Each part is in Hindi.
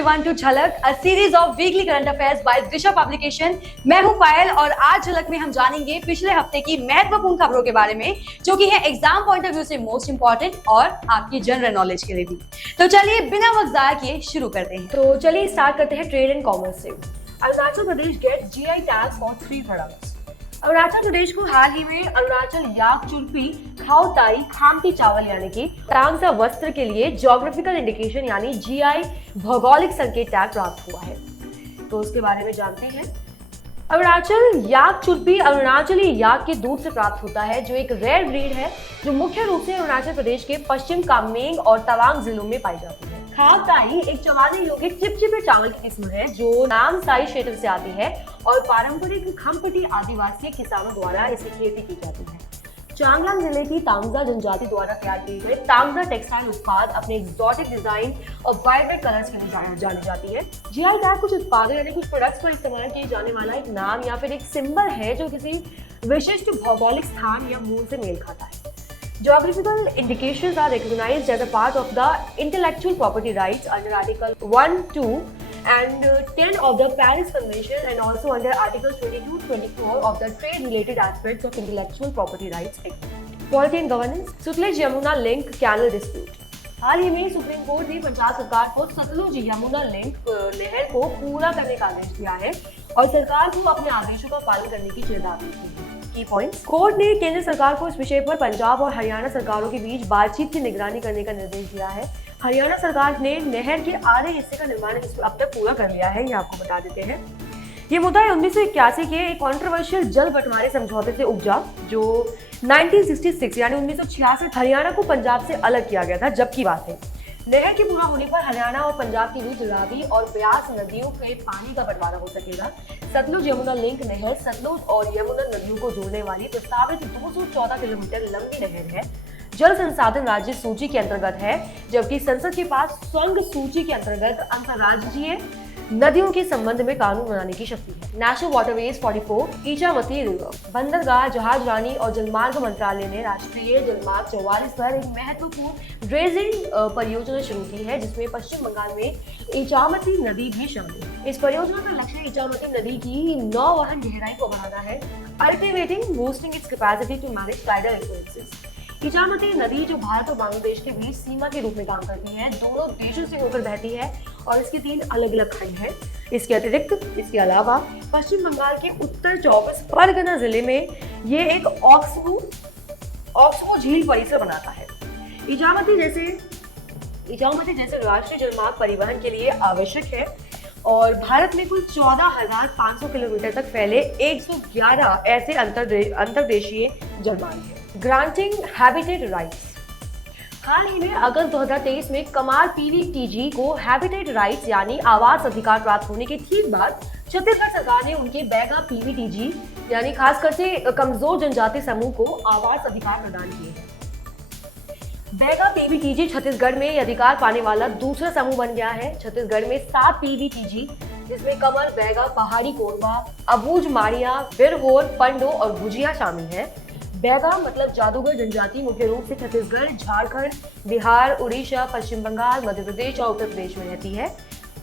everyone to झलक, a series of weekly current affairs by Disha publication. मैं हूं पायल और आज झलक में हम जानेंगे पिछले हफ्ते की महत्वपूर्ण खबरों के बारे में, जो कि है एग्जाम पॉइंट ऑफ व्यू से मोस्ट इंपॉर्टेंट और आपकी जनरल नॉलेज के लिए भी। तो चलिए बिना वक्त जाया किए शुरू करते हैं। तो चलिए स्टार्ट करते हैं ट्रेड एंड कॉमर्स से। Arunachal Pradesh get GI tag for 3 products. Arunachal Pradesh को हाल ही में अरुणाचल याक चुल्पी खाओ ताई खामती चावल यानी कि तांगसा वस्त्र के लिए ज्योग्राफिकल इंडिकेशन यानी जीआई भौगोलिक संकेत टैग प्राप्त हुआ है। तो उसके बारे में जानते हैं। अरुणाचल याक चुल्पी अरुणाचली याक के दूध से प्राप्त होता है, जो एक रेयर ब्रीड है जो मुख्य रूप से अरुणाचल प्रदेश के पश्चिम कामेंग और तवांग जिलों में पाई जाती है। खाओ ताई एक चवाली लोगे चिपचिपे चावल की किस्म है जो नामसाई क्षेत्र से आती है और पारंपरिक खमपटी आदिवासी किसानों द्वारा इसकी खेती की जाती है। चांगलांग जिले की तांगजा जनजाति द्वारा तैयार किए गए तांगजा टेक्सटाइल उत्पाद अपने एक्सोटिक डिजाइन और वाइब्रेंट कलर्स के लिए जानी जाती है। जीआई टैग कुछ उत्पादों यानी कुछ प्रोडक्ट्स पर इस्तेमाल किए जाने वाला एक नाम या फिर एक सिंबल है जो किसी विशिष्ट भौगोलिक स्थान या मूल से मेल खाता है। Geographical indications are recognized as a part of the intellectual property rights under Article 1, 2 and 10 of the Paris Convention and also under Articles 22, 24 of the Trade-Related Aspects of Intellectual Property Rights Act. Quality and Governance, Sutlej Yamuna link canal dispute. हाल ही में सुप्रीम कोर्ट ने पंजाब सरकार को सतलुज यमुना लिंक नहर को पूरा करने का आदेश दिया है और सरकार को अपने आदेशों का पालन करने की चेतावनी दी है। की पॉइंट्स, कोर्ट ने केंद्र सरकार को इस विषय पर पंजाब और हरियाणा सरकारों के बीच बातचीत की निगरानी करने का निर्देश दिया है। हरियाणा सरकार ने नहर के आधे हिस्से का निर्माण अब तक पूरा कर लिया है, ये आपको बता देते हैं। ये मुद्दा 1981 के एक कॉन्ट्रोवर्शियल जल बंटवारे समझौते से उपजा, जो 1966 यानी 1966 हरियाणा को पंजाब से अलग किया गया था। जबकि बात है नहर के पूरा होने पर हरियाणा और पंजाब के बीच रावी और ब्यास नदियों के पानी का बंटवारा हो सकेगा। सतलुज यमुना लिंक नहर सतलुज और यमुना नदियों को जोड़ने वाली प्रस्तावित 214 किलोमीटर लंबी नहर है। जल संसाधन राज्य सूची के अंतर्गत है, जबकि संसद के पास स्वंग सूची के अंतर्गत अंतर्राज्यीय नदियों के संबंध में कानून बनाने की शक्ति है। नेशनल वाटरवेज 44 ईचामती रिवर, बंदरगाह, जहाज रानी और जलमार्ग मंत्रालय ने राष्ट्रीय जलमार्ग 44 पर एक महत्वपूर्ण ड्रेजिंग परियोजना शुरू की है, जिसमें पश्चिम बंगाल में ईचामती नदी भी शामिल है। इस परियोजना का लक्ष्य ईचामती नदी की नौवहन गहराई को बढ़ाना है, ultimately boosting its capacity to manage tidal influences. Ichamati नदी जो भारत और बांग्लादेश के बीच सीमा के रूप में काम करती है, दोनों देशों से होकर बहती है और इसके 3 अलग अलग खंड हैं। इसके अतिरिक्त इसके अलावा पश्चिम बंगाल के उत्तर 24 परगना जिले में ये एक ऑक्सबो झील परिसर बनाता है। ईचामती जैसे राष्ट्रीय जलमार्ग परिवहन के लिए आवश्यक है और भारत में कुल 14,500 किलोमीटर तक फैले 111 ऐसे अंतर्देशीय जलमार्ग हैं। ग्रांटिंग हैबिटेट राइट्स, हाल ही में अगस्त 2023 में कमार पीवीटीजी को हैबिटेट राइट्स यानी आवास अधिकार प्राप्त होने के ठीक बाद छत्तीसगढ़ सरकार ने उनके बैगा पीवीटीजी यानी खासकर से कमजोर जनजाति समूह को आवास अधिकार प्रदान किए हैं। बैगा पीवीटीजी छत्तीसगढ़ में अधिकार पाने वाला दूसरा समूह बन गया है। छत्तीसगढ़ में 7 पीवीटीजी जिसमें कमर, बैगा, पहाड़ी कोरबा, अबूझ, माड़िया, बिरहोर, पंडो और भुजिया शामिल है। बैगा मतलब जादूगर जनजाति मुख्य रूप से छत्तीसगढ़, झारखंड, बिहार, उड़ीसा, पश्चिम बंगाल, मध्य प्रदेश और उत्तर प्रदेश में रहती है।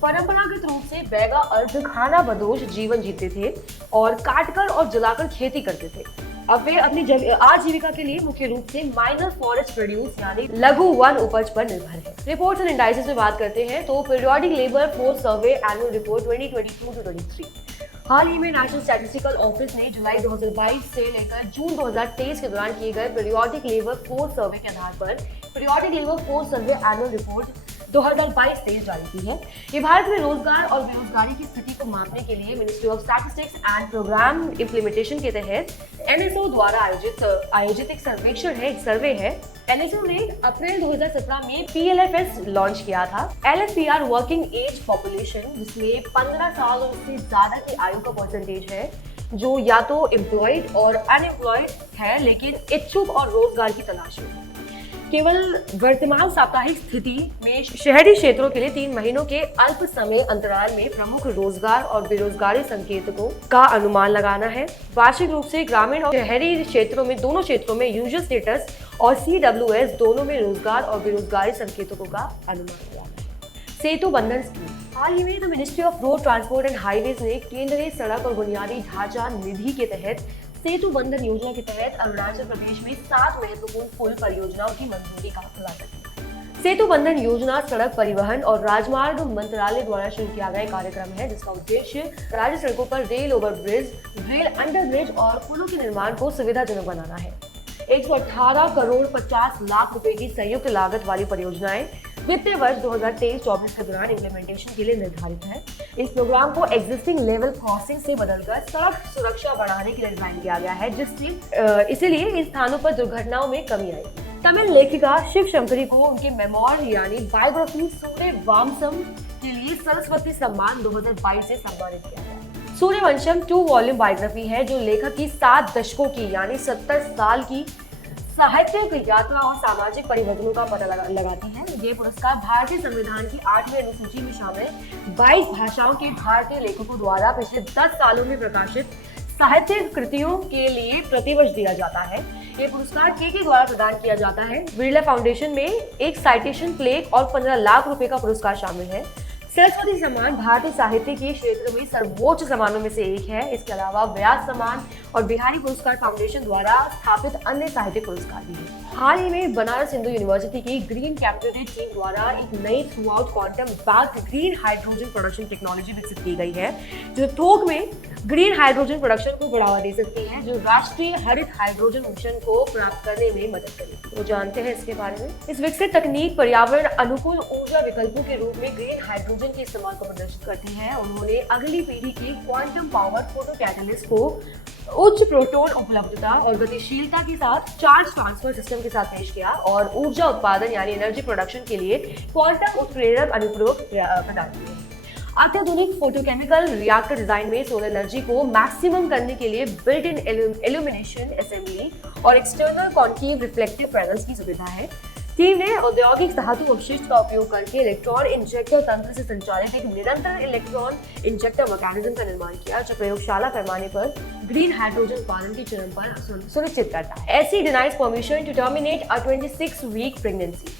परंपरागत रूप से बैगा अर्ध खाना बदोश जीवन जीते थे और काटकर और जलाकर खेती करते थे। अब वे अपनी आजीविका के लिए मुख्य रूप से माइनर फॉरेस्ट प्रोड्यूस यानी लघु वन उपज पर निर्भर है। रिपोर्ट्स एंड इंडाइसेस में बात करते हैं तो periodic labour force survey annual report 2022-23 हाल ही में नेशनल स्टैटिस्टिकल ऑफिस ने जुलाई 2022 से लेकर जून 2023 के दौरान किए गए पीरियोडिक लेबर फोर्स सर्वे के आधार पर periodic labour force survey annual report 2022-23 जारी की है। ये भारत में रोजगार और बेरोजगारी की स्थिति को मापने के लिए ministry of statistics and programme implementation के तहत एनएसओ द्वारा आयोजित एक सर्वेक्षण है, एक सर्वे है। एनएसओ ने अप्रैल 2017 में पीएलएफएस लॉन्च किया था, एलएफपीआर वर्किंग एज पॉपुलेशन, जिसमें 15 साल और उससे ज्यादा की आयु का परसेंटेज है, जो या तो एम्प्लॉयड और अनएम्प्लॉयड है लेकिन इच्छुक और रोजगार की तलाश में। केवल वर्तमान साप्ताहिक स्थिति में शहरी क्षेत्रों के लिए 3 महीनों के अल्प समय अंतराल में प्रमुख रोजगार और बेरोजगारी संकेतकों का अनुमान लगाना है। वार्षिक रूप से ग्रामीण और शहरी क्षेत्रों में दोनों क्षेत्रों में यूजर स्टेटस और CWS दोनों में रोजगार और बेरोजगारी संकेतकों का अनुमान लगाना है। सेतु बंधन स्कीम। हाल ही में ministry of road transport and highways ने केंद्रीय सड़क और बुनियादी ढांचा निधि के तहत सेतु बंधन योजना के तहत अरुणाचल प्रदेश में 7 महत्वपूर्ण पुल परियोजनाओं की मंजूरी का खुलासा किया। सेतु बंधन योजना सड़क परिवहन और राजमार्ग मंत्रालय द्वारा शुरू किया गया कार्यक्रम है, जिसका उद्देश्य राज्य सड़कों पर रेल ओवरब्रिज, रेल अंडरब्रिज और पुलों के निर्माण को सुविधाजनक बनाना है। 118 करोड़ 50 लाख रुपए की संयुक्त लागत वाली परियोजनाएं वित्तीय वर्ष 2023-24 के दौरान इम्प्लीमेंटेशन के लिए निर्धारित है। इस प्रोग्राम को एग्जिस्टिंग लेवल क्रॉसिंग से बदलकर सड़क सुरक्षा बढ़ाने के लिए डिजाइन किया गया है, जिससे इसीलिए इन स्थानों पर दुर्घटनाओं में कमी आएगी। तमिल लेखिका शिव शंकरी को उनके मेमोर यानी बायोग्राफी सूर्यवंशम के लिए सरस्वती सम्मान 2022 से सम्मानित किया गया। सूर्यवंशम 2 वॉल्यूम बायोग्राफी है जो लेखक की 7 दशकों की यानी 70 साल की साहित्यिक यात्रा और सामाजिक परिवर्तनों का पता लगाती है। ये पुरस्कार भारतीय संविधान की 8वीं अनुसूची में शामिल 22 भाषाओं के भारतीय लेखकों द्वारा पिछले 10 सालों में प्रकाशित साहित्यिक कृतियों के लिए प्रतिवर्ष दिया जाता है। ये पुरस्कार के द्वारा प्रदान किया जाता है। बिरला फाउंडेशन में एक साइटेशन प्लेक और 15 लाख रुपए का पुरस्कार शामिल है। सरस्वती सम्मान भारतीय साहित्य के क्षेत्र में सर्वोच्च सम्मानों में से एक है। इसके अलावा व्यास सम्मान और बिहारी पुरस्कार फाउंडेशन द्वारा स्थापित अन्य साहित्यिक पुरस्कार भी हैं। हाल ही में बनारस हिंदू यूनिवर्सिटी की ग्रीन कैपिटल टीम द्वारा एक नई through out quantum backed green hydrogen production technology विकसित की गई है, जो थोक में ग्रीन हाइड्रोजन प्रोडक्शन को बढ़ावा दे सकती है, जो राष्ट्रीय हरित हाइड्रोजन मिशन को प्राप्त करने में मदद करेगी। तो जानते हैं इसके बारे में। इस विकसित तकनीक पर्यावरण अनुकूल ऊर्जा विकल्पों के रूप में ग्रीन हाइड्रोजन के इस्तेमाल को प्रदर्शित करती है। उन्होंने अगली पीढ़ी के क्वांटम पावर फोटो कैटलिस्ट को उच्च प्रोटॉन उपलब्धता और गतिशीलता के साथ चार्ज ट्रांसफर सिस्टम के साथ पेश किया और ऊर्जा उत्पादन यानी एनर्जी प्रोडक्शन के लिए क्वांटम उत्प्रेरक अनुप्रयोग प्रदान किए। अत्याधुनिक फोटोकेमिकल रिएक्टर डिजाइन में सोलर एनर्जी को मैक्सिमम करने के लिए बिल्ट इन इल्यूमिनेशन असेंबली और एक्सटर्नल कॉन्केव रिफ्लेक्टिव पैनल्स की सुविधा है। टीम ने औद्योगिक धातु अवशिष्ट का उपयोग करके इलेक्ट्रॉन इंजेक्टर तंत्र से संचालित एक निरंतर इलेक्ट्रॉन इंजेक्टर मैकेनिज्म का निर्माण किया, जो प्रयोगशाला पैमाने पर ग्रीन हाइड्रोजन उत्पादन के चरण पर सुनिश्चित करता है। SC denies permission to terminate a 26-week pregnancy.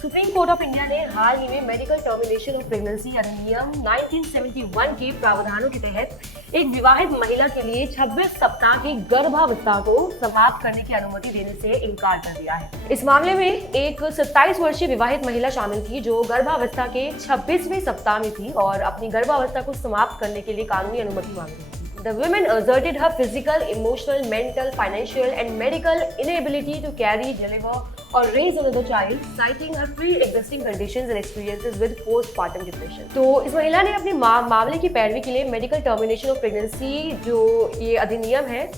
Supreme Court of India ने हाल ही में मेडिकल टर्मिनेशन ऑफ प्रेगनेंसी अधिनियम 1971 के प्रावधानों के तहत एक विवाहित महिला के लिए 26 सप्ताह की गर्भावस्था को समाप्त करने की अनुमति देने से इनकार कर दिया है। इस मामले में एक 27 वर्षीय विवाहित महिला शामिल थी, जो गर्भावस्था के 26वें सप्ताह में थी और अपनी गर्भावस्था को समाप्त करने के लिए कानूनी अनुमति मांग रही थी। The woman asserted her physical, emotional, mental, financial, and medical inability to carry, deliver, or raise another child, citing her pre-existing conditions and experiences with postpartum depression. तो इस महिला ने अपने मामले की पैरवी के लिए मेडिकल टर्मिनेशन ऑफ प्रेगनेंसी जो ये अधिनियम है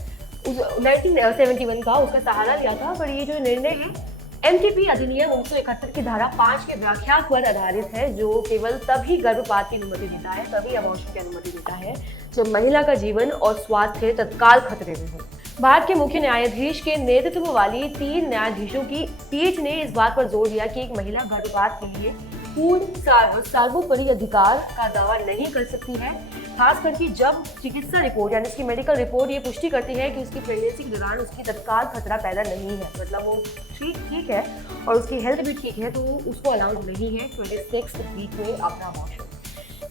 1971 का उसका सहारा लिया था। पर ये जो निर्णय है MTP अधिनियम 1971 की धारा 5 के व्याख्या पर आधारित है, जो केवल तभी गर्भपात की अनुमति देता है, तभी अबॉर्शन की अनुमति देता है जब महिला का जीवन और स्वास्थ्य तत्काल खतरे में हो। भारत के मुख्य न्यायाधीश के नेतृत्व वाली 3 न्यायाधीशों की पीठ ने इस बात पर जोर दिया कि एक महिला गर्भपात के लिए पूर्ण सर्वोपरि अधिकार का दावा नहीं कर सकती है, खास करके जब चिकित्सा रिपोर्ट यानी उसकी मेडिकल रिपोर्ट ये पुष्टि करती है कि उसकी प्रेगनेंसी के दौरान उसकी तत्काल खतरा पैदा नहीं है, मतलब वो ठीक है और उसकी हेल्थ भी ठीक है, तो उसको अलाउड नहीं है 26 वीक में अपना अबॉर्शन।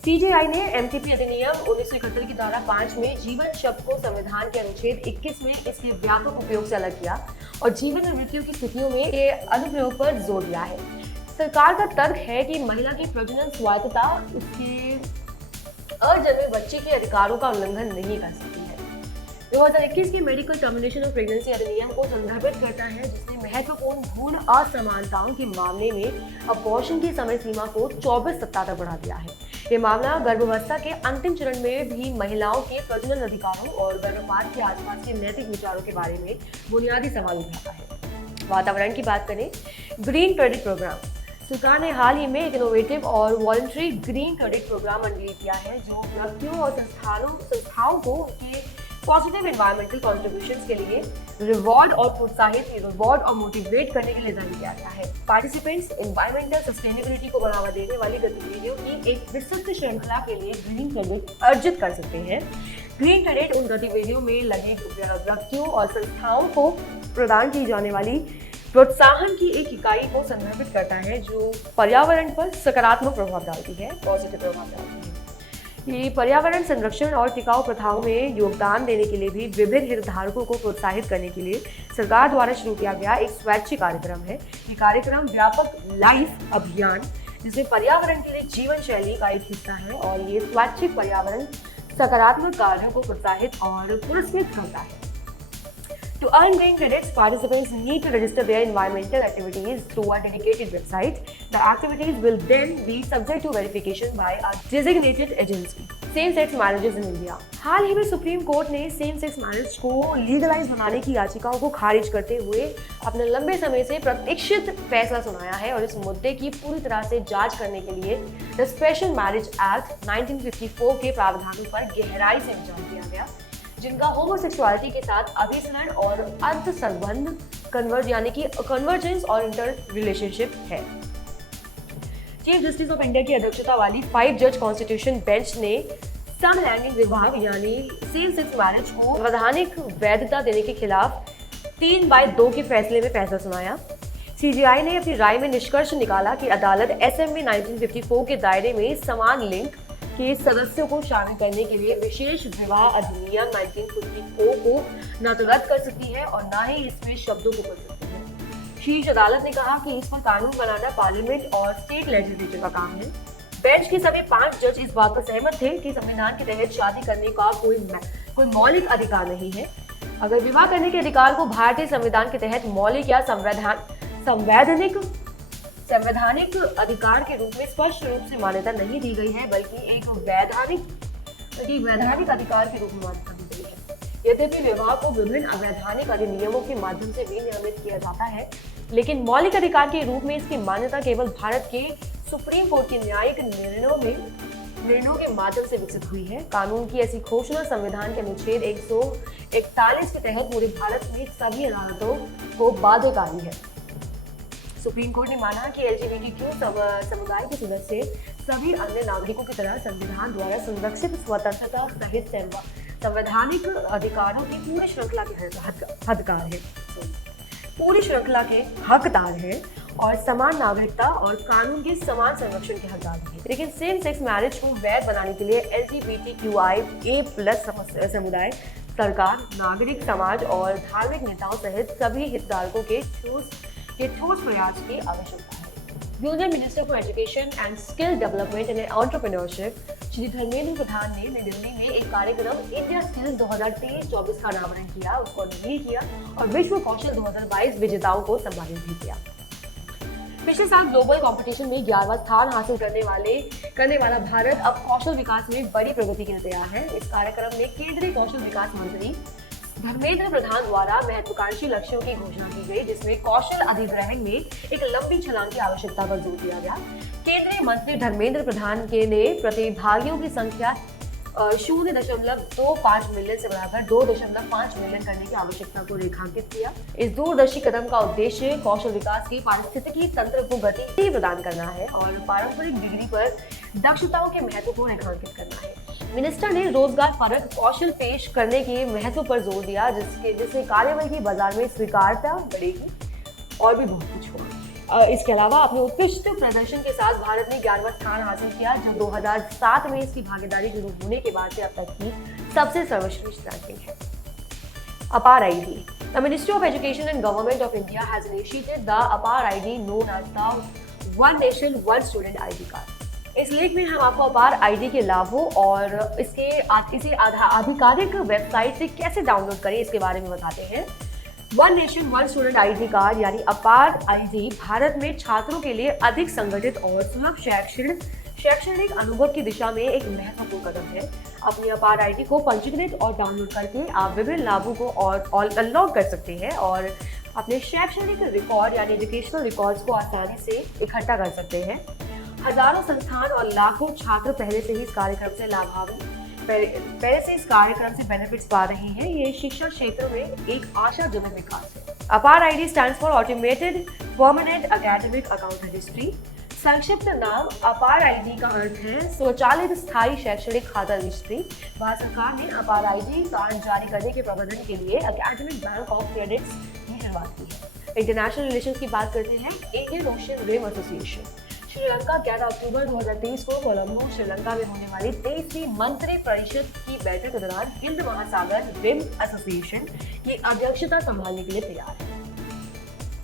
CJI ने MTP अधिनियम 1971 की धारा 5 में जीवन शब्द को संविधान के अनुच्छेद 21 में इसके व्यापक उपयोग से अलग किया और जीवन और मृत्यु की स्थितियों में ये अनुप्रयोग पर जोर दिया है। सरकार का तर्क है कि महिला की प्रजनन स्वायत्तता उसके अजन्मे बच्चे के अधिकारों का उल्लंघन नहीं कर सकती है। 2021 के मेडिकल टर्मिनेशन ऑफ प्रेगनेंसी अधिनियम को संदर्भित करता है, जिसने महत्वपूर्ण भ्रूण असमानताओं के मामले में अबॉर्शन की समय सीमा को 24 सप्ताह तक बढ़ा दिया है। ये मामला गर्भावस्था के अंतिम चरण में भी महिलाओं के प्रजनन अधिकारों और गर्भपात के आसपास के नैतिक विचारों के बारे में बुनियादी सवाल उठाता है। वातावरण की बात करें, ग्रीन क्रेडिट प्रोग्राम। सरकार ने हाल ही में एक इनोवेटिव और voluntary green credit programme unveil किया है, जो व्यक्तियों और संस्थाओं को उनके पॉजिटिव एनवायरमेंटल कॉन्ट्रीब्यूशंस के लिए रिवॉर्ड और मोटिवेट करने के लिए डिजाइन किया गया है। पार्टिसिपेंट्स एनवायरमेंटल सस्टेनेबिलिटी को बढ़ावा देने वाली गतिविधियों की एक विस्तृत श्रृंखला के लिए ग्रीन क्रेडिट अर्जित कर सकते हैं। ग्रीन क्रेडिट उन गतिविधियों में लगे व्यक्तियों और संस्थाओं को प्रदान की जाने वाली प्रोत्साहन की एक इकाई को संदर्भित करता है जो पर्यावरण पर सकारात्मक प्रभाव डालती है, पॉजिटिव प्रभाव डालती है। ये पर्यावरण संरक्षण और टिकाऊ प्रथाओं में योगदान देने के लिए भी विभिन्न हितधारकों को प्रोत्साहित करने के लिए सरकार द्वारा शुरू किया गया एक स्वैच्छिक कार्यक्रम है। ये कार्यक्रम व्यापक लाइफ अभियान जिसमें पर्यावरण के लिए जीवन शैली का एक हिस्सा है और ये स्वैच्छिक पर्यावरण सकारात्मक कार्यों को प्रोत्साहित और पुरस्कृत करता है। To earn green credits, participants need to register their environmental activities through a dedicated website. The activities will then be subject to verification by a designated agency. Same-sex marriages in India. हाल ही में सुप्रीम कोर्ट ने सेम सेक्स मैरिज को लीगलाइज बनाने की याचिकाओं को खारिज करते हुए अपने लंबे समय से प्रतीक्षित फैसला सुनाया है और इस मुद्दे की पूरी तरह से जांच करने के लिए द स्पेशल मैरिज एक्ट 1954 के प्रावधानों पर गहराई से विचार किया गया, जिनका होमोसेक्सुअलिटी के साथ अभिसरण और अंत संबंध कन्वर्जेंस और इंटर रिलेशनशिप है। चीफ जस्टिस ऑफ इंडिया की अध्यक्षता वाली 5 जज कॉन्स्टिट्यूशन बेंच ने समलैंगिक विवाह यानी सेम सेक्स मैरिज को संवैधानिक वैधता देने के खिलाफ 3/2 के फैसले में फैसला सुनाया। सीजीआई ने अपनी राय में निष्कर्ष निकाला कि अदालत एसएमबी 1954 के दायरे में समान लिंग के सदस्यों को शामिल करने के लिए विशेष विवाह अधिनियम 1954 को न तो रद्द कर सकती है और न ही इसमें शब्दों को बदल सकती है। शीर्ष अदालत ने कहा कि इस पर कानून बनाना पार्लियामेंट और स्टेट लेजिस्लेचर का काम है। बेंच के सभी 5 जज इस बात पर सहमत थे कि संविधान के तहत शादी करने का कोई मौलिक अधिकार नहीं है। अगर विवाह करने के अधिकार को भारतीय संविधान के तहत मौलिक या संवैधानिक अधिकार के रूप में स्पष्ट रूप से मान्यता नहीं दी गई है, बल्कि एक वैधानिक अधिकार के रूप में मान्यता दी गई है। यद्यपि विवाह को विभिन्न अवैधानिक अधिनियमों के माध्यम से भी नियमित किया जाता है, लेकिन मौलिक अधिकार के रूप में इसकी मान्यता केवल भारत के सुप्रीम कोर्ट के न्यायिक निर्णयों के माध्यम से विकसित हुई है। कानून की ऐसी घोषणा संविधान के अनुच्छेद 141 के तहत पूरे भारत में सभी अदालतों को बाध्यकारी है। सुप्रीम कोर्ट ने माना कि एलजीबीटीक्यू समुदाय के सदस्य सभी अन्य नागरिकों की तरह संविधान द्वारा संरक्षित स्वतंत्रता सहित संवैधानिक अधिकारों की पूरी श्रृंखला के हकदार है और समान नागरिकता और कानून के समान संरक्षण के हकदार है। लेकिन सेम सेक्स मैरिज को वैध बनाने के लिए LGBTQIA+ समुदाय, सरकार, नागरिक समाज और धार्मिक नेताओं सहित सभी हितधारकों के ठोस प्रयास की आवश्यकता है। Union minister for education and skill development and entrepreneurship Shri Dharmendra Pradhan ने नई दिल्ली में एक कार्यक्रम इंडिया स्किल्स 2023-24 का अनावरण किया, उसको रिवील किया और विश्व कौशल 2022 विजेताओं को सम्मानित भी किया। पिछले साल ग्लोबल कंपटीशन में 11वां स्थान हासिल करने वाला भारत अब कौशल विकास में बड़ी प्रगति के लिए तैयार है। इस कार्यक्रम में केंद्रीय कौशल विकास मंत्री धर्मेंद्र प्रधान द्वारा महत्वाकांक्षी लक्ष्यों की घोषणा की गई, जिसमें कौशल अधिग्रहण में एक लंबी छलांग की आवश्यकता पर जोर दिया गया। केंद्रीय मंत्री धर्मेंद्र प्रधान ने प्रतिभागियों की संख्या 0.25 मिलियन से बढ़ाकर 2.5 मिलियन करने की आवश्यकता को रेखांकित किया। इस दूरदर्शी कदम का उद्देश्य कौशल विकास की पारिस्थितिकी तंत्र को गति प्रदान करना है और पारंपरिक डिग्री पर दक्षताओं के महत्व को रेखांकित करना है। मिनिस्टर ने रोजगार परक कौशल पेश करने के महत्व पर जोर दिया, जिससे कार्यबल की बाजार में स्वीकार्यता बढ़ेगी और भी बहुत कुछ होगा। इसके अलावा अपने उत्कृष्ट प्रदर्शन के साथ भारत ने 11वां स्थान हासिल किया, जो 2007 में इसकी भागीदारी शुरू होने के बाद से अब तक की सबसे सर्वश्रेष्ठ रैंकिंग है। APAR ID. The Ministry of Education and Government of India has initiated the APAR ID, known as the One Nation One Student ID card. इस लेख में हम आपको APAR ID के लाभों और इसे आधिकारिक वेबसाइट से कैसे डाउनलोड करें इसके बारे में बताते हैं। One nation one student ID card यानी APAR ID भारत में छात्रों के लिए अधिक संगठित और सुलभ शैक्षणिक अनुभव की दिशा में एक महत्वपूर्ण कदम है। अपनी APAR ID को पंजीकृत और डाउनलोड करके आप विभिन्न लाभों को और अनलॉक कर सकते हैं और अपने शैक्षणिक रिकॉर्ड यानी एजुकेशनल रिकॉर्ड्स को आसानी से इकट्ठा कर सकते हैं। हजारों संस्थान और लाखों छात्र पहले से इस कार्यक्रम से बेनिफिट्स पा रहे हैं। ये शिक्षा क्षेत्र में एक आशाजनक विकास है। APAR ID stands for automated permanent academic account registry. संक्षिप्त नाम APAR ID का अर्थ है स्वचालित स्थायी शैक्षणिक खाता रजिस्ट्री। भारत सरकार ने APAR ID कार्ड जारी करने के प्रबंधन के लिए एकेडमिक बैंक ऑफ क्रेडिट्स की शुरुआत की है। इंटरनेशनल रिलेशंस की बात करते हैं, Indian Ocean Rim Association. Sri Lanka 11 October 2023 को कोलंबो, श्रीलंका में होने वाली 23वीं मंत्री परिषद की बैठक के दौरान हिंद महासागर रिम एसोसिएशन की अध्यक्षता संभालने के लिए तैयार है।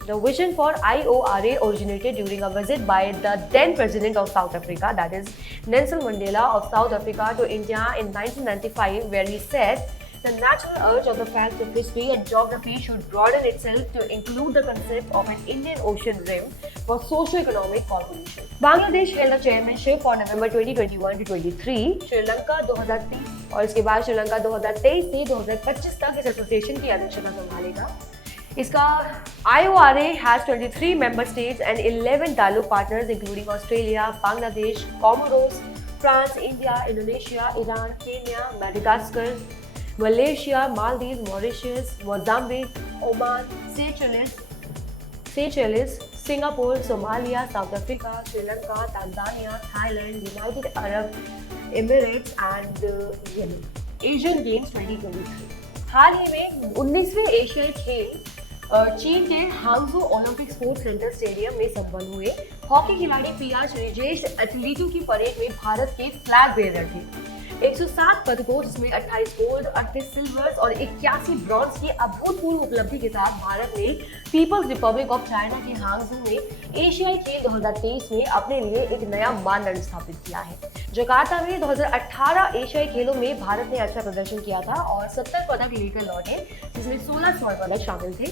The vision for IORA originated during a visit by the then president of South Africa, that is Nelson Mandela of South Africa, to India in 1995, where he said the natural urge of the fact of history and geography should broaden itself to include the concept of an Indian Ocean rim for socio-economic cooperation. Bangladesh held a chairmanship for November 2021 to 23, Sri Lanka 2030 और इसके बाद श्रीलंका 2023 से 2025 तक इस एसोसिएशन की अध्यक्षता संभालेगा। इसका IORA has 23 member states and 11 dialogue partners including Australia, Bangladesh, Comoros, France, India, Indonesia, Iran, Kenya, Madagascar, Malaysia, Maldives, Mauritius, Mozambique, Oman, Seychelles, Singapore, Somalia, South Africa, Sri Lanka, Tanzania, Thailand, United Arab Emirates and Yemen. Asian Games 2023। हाल ही में 19वें एशियाई खेल चीन के Hangzhou Olympic sports centre stadium में संपन्न हुए। हॉकी खिलाड़ी PR श्रीजेश एथलीटों की परेड में भारत के फ्लैग बेयरर थे। 107 पदकों, जिसमें 28 गोल्ड, 38 सिल्वर और 81 ब्रॉन्ज की अभूतपूर्व उपलब्धि के साथ भारत ने पीपल्स रिपब्लिक ऑफ चाइना के हांगझू में एशियाई खेल 2023 में अपने लिए एक नया मानदंड स्थापित किया है। जकार्ता में 2018 एशियाई खेलों में भारत ने अच्छा प्रदर्शन किया था और 70 पदक लेकर लौटे, जिसमें 16 स्वर्ण पदक शामिल थे।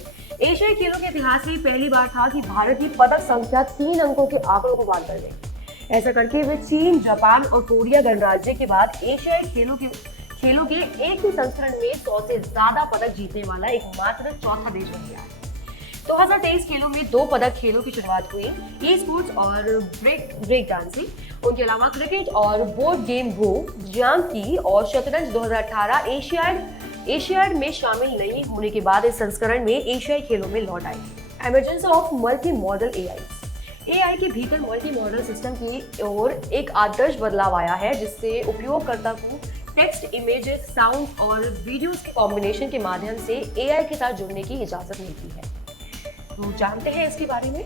एशियाई खेलों के इतिहास में पहली बार था कि भारत की पदक संख्या 3 अंकों के आंकड़ों को पार कर गई। ऐसा करके वे चीन, जापान और कोरिया गणराज्य के बाद एशियाई खेलों के एक ही संस्करण में 100 से ज्यादा पदक जीतने वाला एकमात्र चौथा देश बन गया है। 2023 खेलों में 2 पदक खेलों की शुरुआत हुई, ई स्पोर्ट्स और ब्रेक डांसिंग। उनके अलावा क्रिकेट और बोर्ड गेम गो, जियांगी और शतरंज 2018 एशियाड में शामिल नहीं होने के बाद इस संस्करण में एशियाई खेलों में लौट आई। Emergence of multimodal AI के भीतर मल्टी मॉडल सिस्टम की ओर एक आदर्श बदलाव आया है, जिससे उपयोगकर्ता को टेक्स्ट, इमेजेस, साउंड और वीडियोस के कॉम्बिनेशन के माध्यम से AI के साथ जुड़ने की इजाजत मिलती है। तो जानते हैं इसके बारे में।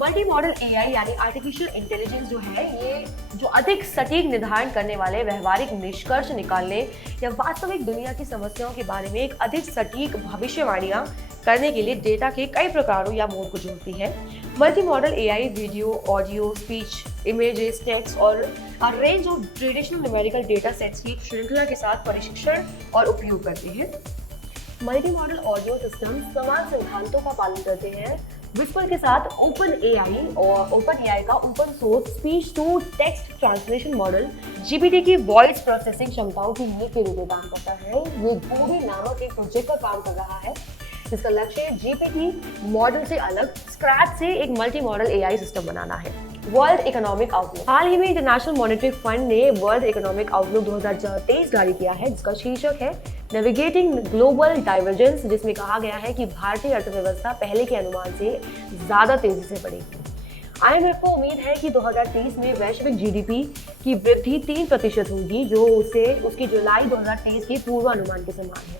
मल्टी मॉडल AI यानी आर्टिफिशियल इंटेलिजेंस जो है, ये जो अधिक सटीक निर्धारण करने वाले व्यवहारिक निष्कर्ष निकालने या वास्तविक दुनिया की समस्याओं के बारे में एक अधिक सटीक भविष्यवाणियां करने के लिए डेटा के कई प्रकारों या मोड को जोड़ती है। Multimodal AI video, audio, speech, images, text और range of traditional numerical data sets की श्रृंखला के साथ प्रशिक्षण और उपयोग करते हैं। मल्टी मॉडल ऑडियो सिस्टम समान सिद्धांतों का पालन करते हैं। विस्पर के साथ ओपन AI का open source speech to text translation model GPT की वॉइस प्रोसेसिंग क्षमताओं की नींव के रूप में काम करता है। ये गोबी नामक एक प्रोजेक्ट पर काम कर रहा है, जिसका लक्ष्य GPT मॉडल से अलग स्क्रैच से एक मल्टी मॉडल AI सिस्टम बनाना है। World economic outlook. हाल ही में इंटरनेशनल मॉनेटरी फंड ने वर्ल्ड इकोनॉमिक आउटलुक 2023 जारी किया है, जिसका शीर्षक है नेविगेटिंग ग्लोबल डाइवर्जेंस, जिसमें कहा गया है कि भारतीय अर्थव्यवस्था पहले के अनुमान से ज्यादा तेजी से बढ़ेगी। IMF को उम्मीद है कि 2030 में वैश्विक GDP की वृद्धि 3% होगी, जो उसके जुलाई 2023 के पूर्वानुमान के समान है।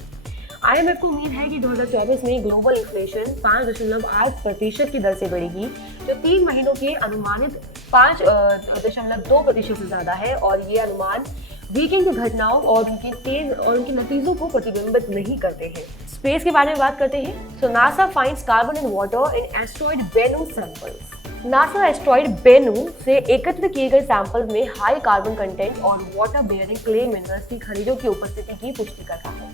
IMF को उम्मीद है कि 2024 में ग्लोबल इन्फ्लेशन 5.8% की दर से बढ़ेगी, जो 3 महीनों के अनुमानित 5.2% से ज्यादा है, और ये अनुमान वीकेंड की घटनाओं और उनके नतीजों को प्रतिबिंबित नहीं करते हैं। स्पेस के बारे में बात करते हैं। तो NASA finds carbon in water in asteroid Bennu samples. NASA asteroid Bennu से एकत्र किए गए सैंपल्स में हाई कार्बन कंटेंट और वाटर बेयरिंग क्ले मिनरल्स की खनिजों की उपस्थिति की पुष्टि कर रहा है।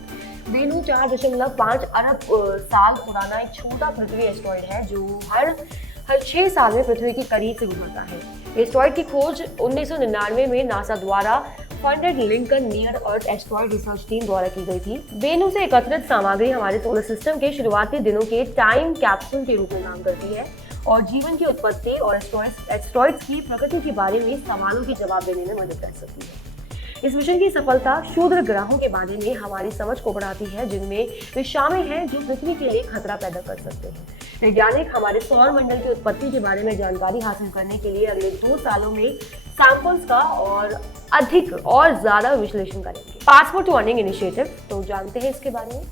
बेनू 4.5 अरब साल पुराना एक छोटा पृथ्वी एस्ट्रॉइड है, जो हर 6 साल में पृथ्वी के करीब से गुजरता है। एस्ट्रॉइड की खोज 1999 में नासा द्वारा फंडेड लिंकन नियर अर्थ एस्ट्रॉइड रिसर्च टीम द्वारा की गई थी। बेनू से एकत्रित सामग्री हमारे सोलर सिस्टम के शुरुआती दिनों के टाइम कैप्सूल के रूप में काम करती है और जीवन की उत्पत्ति और एस्ट्रॉइड्स की प्रकृति के बारे में सवालों के जवाब देने में मदद कर सकती है। इस मिशन की सफलता क्षुद्र ग्रहों के बारे में हमारी समझ को बढ़ाती है, जिनमें वे शामिल हैं जो पृथ्वी के लिए खतरा पैदा कर सकते हैं। वैज्ञानिक हमारे सौर मंडल की उत्पत्ति के बारे में जानकारी हासिल करने के लिए अगले 2 सालों में सैंपल्स का और अधिक और ज्यादा विश्लेषण करेंगे। पासपोर्ट टू अर्निंग इनिशिएटिव, तो जानते हैं इसके बारे में।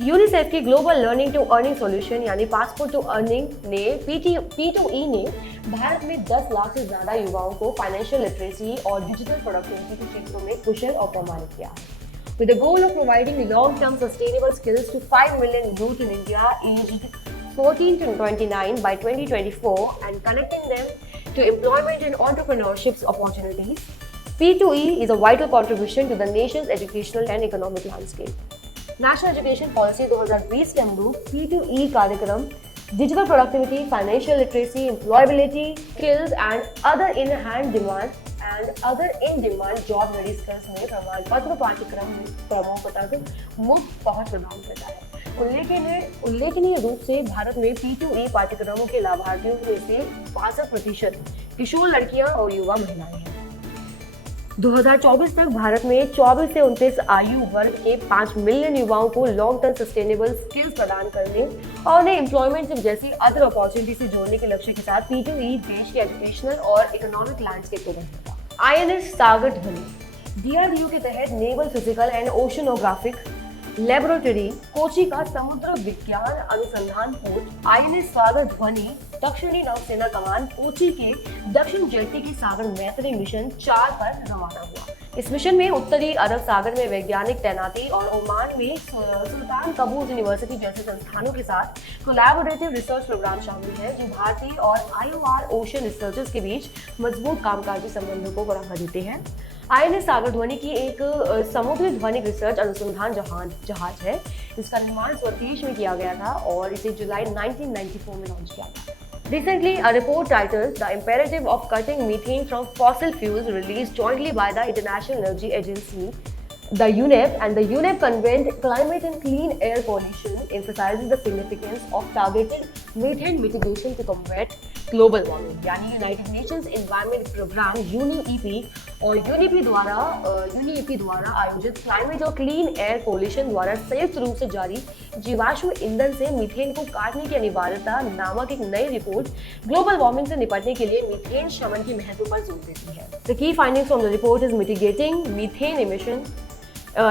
यूनिसेफ की global learning to earning solution यानी पासपोर्ट टू अर्निंग ने P2E ने भारत में 10 लाख से ज्यादा युवाओं को फाइनेंशियल लिटरेसी और डिजिटल प्रोडक्टिविटी के क्षेत्रों में कुशल और प्रमाणित किया है। With the goal of providing long-term sustainable skills to 5 million youth in India aged 14 to 29 by 2024 and connecting them to employment and entrepreneurship opportunities, P2E is a vital contribution to the nation's educational and economic landscape. National education policy 2020 के अनुरूप P2E कार्यक्रम digital productivity, financial literacy, employability, skills and other in demand job ready skills में प्रमाण पत्र पाठ्यक्रम में प्रमुख तक मुफ्त पहुंच प्रदान करता है। उल्लेखनीय रूप से भारत में P2E पाठ्यक्रमों के लाभार्थियों में से 65% किशोर लड़कियां और युवा महिलाएं हैं। 2024 तक भारत में 24 से 29 आयु वर्ग के 5 मिलियन युवाओं को लॉन्ग टर्म सस्टेनेबल स्किल्स प्रदान करने और उन्हें एम्प्लॉयमेंट जैसी अदर अपॉर्चुनिटी से जोड़ने के लक्ष्य के साथ P2E देश के एजुकेशनल और इकोनॉमिक लैंडस्केप को बदलेगा। INS सागर ध्वनि DRDO के तहत naval physical and oceanographic laboratory Kochi का समुद्र विज्ञान अनुसंधान पोर्ट INS सागर ध्वनि दक्षिणी नौसेना कमान कोची के दक्षिण जेटी के सागर मैत्री मिशन 4 पर रवाना हुआ। इस मिशन में उत्तरी अरब सागर में वैज्ञानिक तैनाती और ओमान में सुल्तान कबूस यूनिवर्सिटी जैसे संस्थानों के साथ कोलैबोरेटिव रिसर्च प्रोग्राम शामिल है, जो भारतीय और IOR ओशन रिसर्चर्स के बीच मजबूत कामकाजी संबंधों को बढ़ावा देते हैं। INS सागर ध्वनि की एक समुद्री ध्वनिक रिसर्च अनुसंधान जहाज है। इसका निर्माण स्वदेश में किया गया था और इसे जुलाई 1994 में लॉन्च किया गया। Recently, a report titled "The Imperative of Cutting Methane from Fossil Fuels" released jointly by the International Energy Agency, the UNEP, and the UNEP Convent Climate and Clean Air Coalition emphasizes the significance of targeted methane mitigation to combat global warming. यानी United Nations Environment Programme UNEP और UNEP द्वारा आयोजित क्लाइमेट और क्लीन एयर कोलिशन द्वारा संयुक्त रूप से जारी जीवाश्म ईंधन से मीथेन को काटने की अनिवार्यता नामक एक नई रिपोर्ट ग्लोबल वार्मिंग से निपटने के लिए मीथेन शमन के महत्व पर जोर देती है। The key findings from the report is mitigating methane emission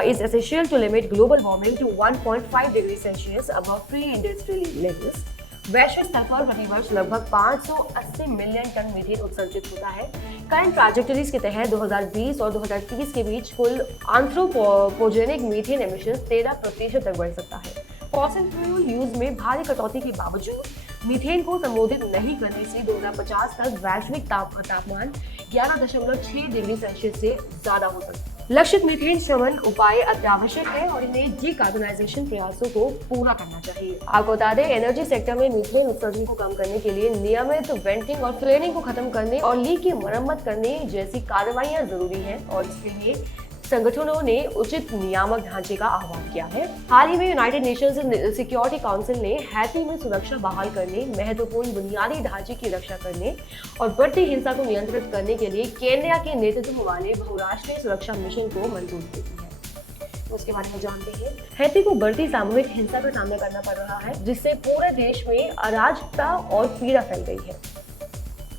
is essential to limit global warming to 1.5 degrees Celsius above pre-industrial levels. वैश्विक स्तर पर प्रतिवर्ष लगभग 580 मिलियन टन मीथेन उत्सर्जित होता है। करंट ट्रैजेक्टरीज के तहत 2020 और 2030 के बीच कुल एंथ्रोपोजेनिक मीथेन एमिशंस 13% तक बढ़ सकता है। फॉसिल फ्यूल यूज में भारी कटौती के बावजूद मीथेन को संबोधित नहीं करने से 2050 तक वैश्विक तापमान 11.6 डिग्री सेल्सियस से ज्यादा हो सकता है। लक्षित मीथेन शमन उपाय अत्यावश्यक है और इन्हें डीकार्बोनाइजेशन प्रयासों को पूरा करना चाहिए। आपको बता दें, एनर्जी सेक्टर में मीथेन उत्सर्जन को कम करने के लिए नियमित वेंटिंग और फ्लेयरिंग को खत्म करने और लीक की मरम्मत करने जैसी कार्रवाइयां जरूरी हैं और इसके लिए संगठनों ने उचित नियामक ढांचे का आह्वान किया है। हाल ही में यूनाइटेड नेशंस सिक्योरिटी काउंसिल ने हैती में सुरक्षा बहाल करने, महत्वपूर्ण बुनियादी ढांचे की रक्षा करने और बढ़ती हिंसा को नियंत्रित करने के लिए केन्या के नेतृत्व वाले बहुराष्ट्रीय सुरक्षा मिशन को मंजूरी दे दी है। उसके बारे में जानते हैं। हैती को बढ़ती सामूहिक हिंसा का सामना करना पड़ रहा है, जिससे पूरे देश में अराजकता और पीड़ा फैल गई है।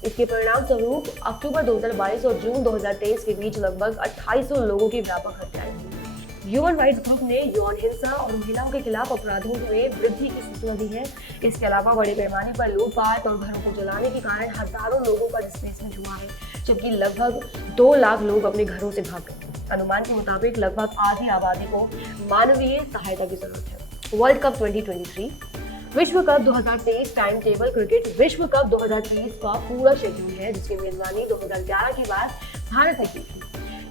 इसके परिणाम स्वरूप अक्टूबर 2022 और जून 2023 के बीच लगभग 2800 लोगों की व्यापक हत्याएं हुई। ह्यूमन राइट्स ग्रुप ने यौन हिंसा और महिलाओं के खिलाफ अपराधों में वृद्धि की सूचना दी है। इसके अलावा बड़े पैमाने पर लूटपाट और घरों को जलाने के कारण हजारों लोगों का डिस्प्लेसमेंट हुआ है, जबकि लगभग 2 लाख लोग अपने घरों से भाग गए। अनुमान के मुताबिक लगभग आधी आबादी को मानवीय सहायता की जरूरत है। वर्ल्ड कप 2023, विश्व कप 2023 टाइम टेबल क्रिकेट विश्व कप 2023 का पूरा शेड्यूल है, जिसकी मेजबानी 2011 के बाद भारत ने की थी।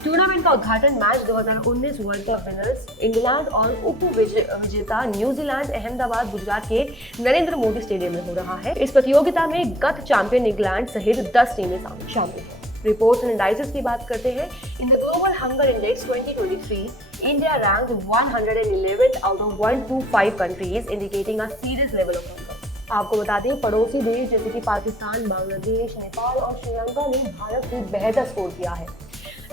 टूर्नामेंट का उद्घाटन match 2019 world cup winners England और उप विजेता न्यूजीलैंड अहमदाबाद गुजरात के नरेंद्र मोदी स्टेडियम में हो रहा है। इस प्रतियोगिता में गत चैंपियन इंग्लैंड सहित 10 टीमें शामिल हैं। रिपोर्ट्स एंड इंडाइसेस की बात करते हैं। In the global hunger index 2023, India ranked 111th out of 125 countries, indicating a serious level of hunger. आपको बता दें, पड़ोसी देश जैसे कि पाकिस्तान, बांग्लादेश, नेपाल और श्रीलंका ने भारत से बेहतर स्कोर किया है।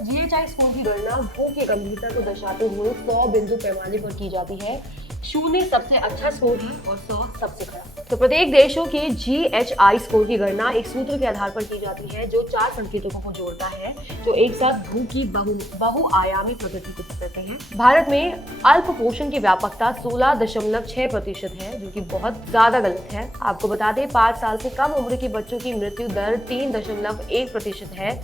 GHI स्कोर की गणना भूख की गंभीरता को दर्शाते हुए 100 बिंदु पैमाने पर की जाती है। 0 सबसे अच्छा स्कोर है और 100 सबसे खराब। तो प्रत्येक देशों के GHI स्कोर की गणना एक सूत्र के आधार पर की जाती है जो 4 संकेतकों को जोड़ता है जो एक साथ भू की बहुआयामी प्रकृति को कहते हैं। भारत में अल्प पोषण की व्यापकता 16.6% है जो कि बहुत ज्यादा गलत है। आपको बता दें 5 साल से कम उम्र के बच्चों की मृत्यु दर 3.1% है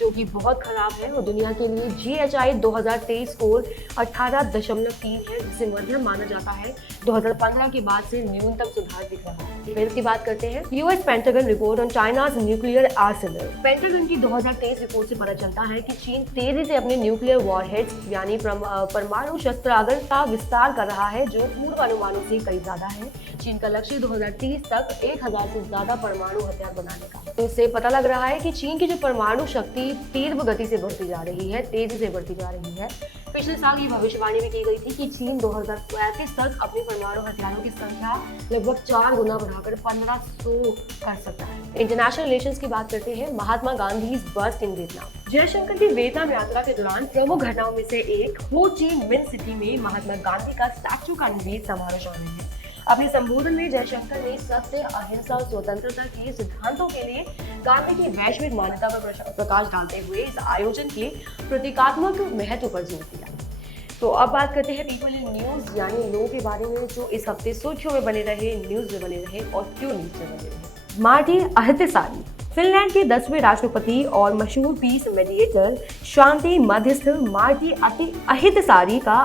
जो कि बहुत खराब है और दुनिया के लिए GHI 2023 स्कोर 18.3 है जिसे मध्यम माना जाता है। 2015 के बाद से न्यूनतम सुधार दिख रहा है। फिर इसकी बात करते हैं US pentagon report on China's nuclear Arsenal. Pentagon की 2023 रिपोर्ट से पता चलता है कि चीन तेजी से अपने न्यूक्लियर वॉरहेड्स यानी परमाणु शस्त्रागार का विस्तार कर रहा है जो पूर्व अनुमानों से कई ज्यादा है। चीन का लक्ष्य 2030 तक 1000 से ज्यादा परमाणु हथियार बनाने का। तो इससे पता लग रहा है कि चीन की जो परमाणु शक्ति तीव्र गति से बढ़ती जा रही है, तेजी से बढ़ती जा रही है। पिछले साल ये भविष्यवाणी भी की गई थी कि चीन 2035 तक अपने परमाणु हथियारों की संख्या लगभग 4 गुना बढ़ाकर 1500 कर सकता है। इंटरनेशनल रिलेशंस की बात करते हैं। Mahatma Gandhi bust in Vietnam. Jaishankar की वियतनाम यात्रा के दौरान प्रमुख घटनाओं में से एक हो ची मिन्ह सिटी में महात्मा गांधी का स्टैचू का अनवीर समारोह शामिल है। अपने संबोधन में जयशंकर ने सत्य, अहिंसा और स्वतंत्रता के सिद्धांतों के लिए गांधी की वैश्विक मान्यता पर प्रकाश डालते हुए इस आयोजन के प्रतीकात्मक महत्व पर जोर दिया। तो अब बात करते हैं पीपल इन न्यूज यानी लोगों के बारे में जो इस हफ्ते सुर्खियों में बने रहे, न्यूज में बने रहे और क्यों न्यूज में बने रहे। मार्टी अहतिसारी फिनलैंड के 10वें राष्ट्रपति और मशहूर पीस मेडिएटर शांति मध्यस्थ मार्टी अहतिसारी का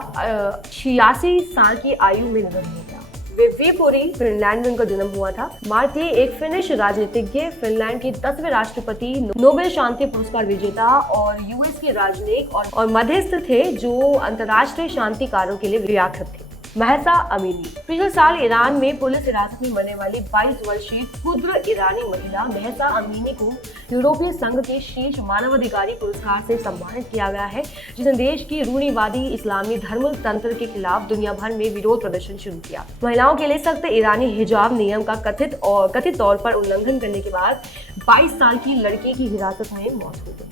86 साल की आयु में निधन हो गया। वे विपुरी फिनलैंड में उनका जन्म हुआ था। मार्टी एक फिनिश राजनीतिज्ञ, फिनलैंड के 10वें राष्ट्रपति, नोबेल शांति पुरस्कार विजेता और यूएस के राजनयिक और मध्यस्थ थे जो अंतर्राष्ट्रीय शांति कार्यों के लिए व्याख्यात थे। महसा अमीनी पिछले साल ईरान में पुलिस हिरासत में मरने वाली 22 वर्षीय क्षुद्र ईरानी महिला महसा अमीनी को यूरोपीय संघ के शीर्ष मानवाधिकारी पुरस्कार से सम्मानित किया गया है जिसने देश की रूढ़िवादी इस्लामी धर्म तंत्र के खिलाफ दुनिया भर में विरोध प्रदर्शन शुरू किया। महिलाओं के लिए सख्त ईरानी हिजाब नियम का कथित तौर पर उल्लंघन करने के बाद 22 साल की लड़की की हिरासत में मौत हो गई।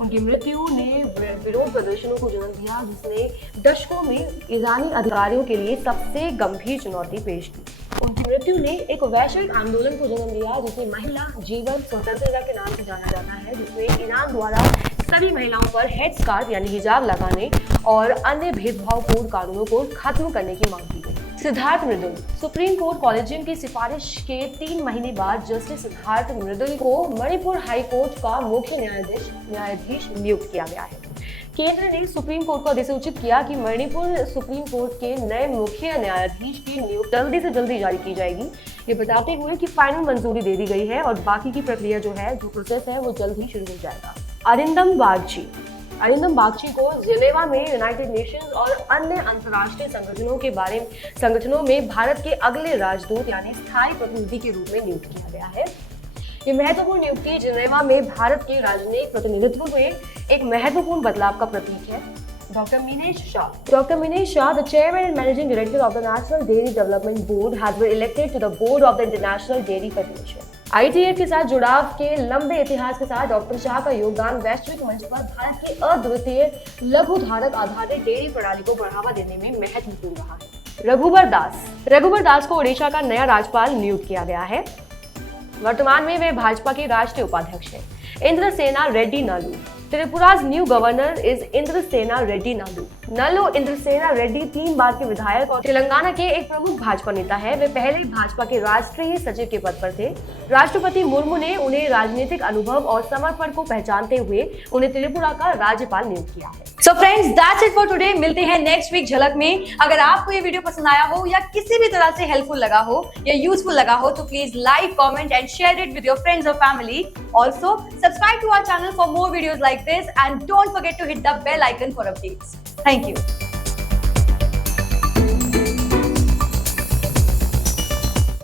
उनकी मृत्यु ने विरोध प्रदर्शनों को जन्म दिया जिसने दशकों में ईरानी अधिकारियों के लिए सबसे गंभीर चुनौती पेश की। उनकी मृत्यु ने एक वैश्विक आंदोलन को जन्म दिया जिसे महिला जीवन स्वतंत्रता के नाम से जाना जाता है, जिसमें ईरान द्वारा सभी महिलाओं पर हेड स्कार्फ यानी हिजाब लगाने और अन्य भेदभावपूर्ण कानूनों को खत्म करने की मांग की गई। सिद्धार्थ मृदुल सुप्रीम कोर्ट कॉलेजियम की सिफारिश के 3 महीने बाद जस्टिस सिद्धार्थ मृदुल को मणिपुर हाई कोर्ट का मुख्य न्यायाधीश नियुक्त किया गया है। केंद्र ने सुप्रीम कोर्ट को अधिसूचित किया कि मणिपुर सुप्रीम कोर्ट के नए मुख्य न्यायाधीश की नियुक्ति जल्दी से जल्दी जारी की जाएगी। ये बताते हुए कि फाइनल मंजूरी दे दी गई है और बाकी की प्रक्रिया जो प्रोसेस है वो जल्द ही शुरू हो जाएगा। अरिंदम बागची को जिनेवा में यूनाइटेड नेशंस और अन्य अंतर्राष्ट्रीय संगठनों में भारत के अगले राजदूत यानी स्थायी प्रतिनिधि के रूप में नियुक्त किया गया है। ये महत्वपूर्ण नियुक्ति जिनेवा में भारत के राजनयिक प्रतिनिधित्व में एक महत्वपूर्ण बदलाव का प्रतीक है। Dr. Minesh Shah, the chairman and managing director of the National Dairy Development Board, has been elected to the board of the International Dairy Federation. IDF के साथ जुड़ाव के लंबे इतिहास के साथ डॉक्टर शाह का योगदान वैश्विक मंच पर भारत की अद्वितीय लघुधारक आधारित डेयरी प्रणाली को बढ़ावा देने में महत्वपूर्ण रहा है। रघुबर दास को ओडिशा का नया राज्यपाल नियुक्त किया गया है। वर्तमान में वे भाजपा के राष्ट्रीय उपाध्यक्ष हैं। Indrasena Reddy नालू त्रिपुरा's new governor is Indrasena Reddy नालू Indrasena Reddy 3 बार के विधायक और तेलंगाना के एक प्रमुख भाजपा नेता है। वे पहले भाजपा के राष्ट्रीय सचिव के पद पर थे। राष्ट्रपति मुर्मू ने उन्हें राजनीतिक अनुभव और समर्पण को पहचानते हुए उन्हें त्रिपुरा का राज्यपाल नियुक्त किया है। So friends, that's it for today. मिलते हैं नेक्स्ट वीक झलक में। अगर आपको ये वीडियो पसंद आया हो या किसी भी तरह से हेल्पफुल लगा हो या यूजफुल लगा हो तो please like, comment and share it with your friends और family. Also, subscribe to our channel for more videos like this and don't forget to hit the bell icon for updates. Thank you.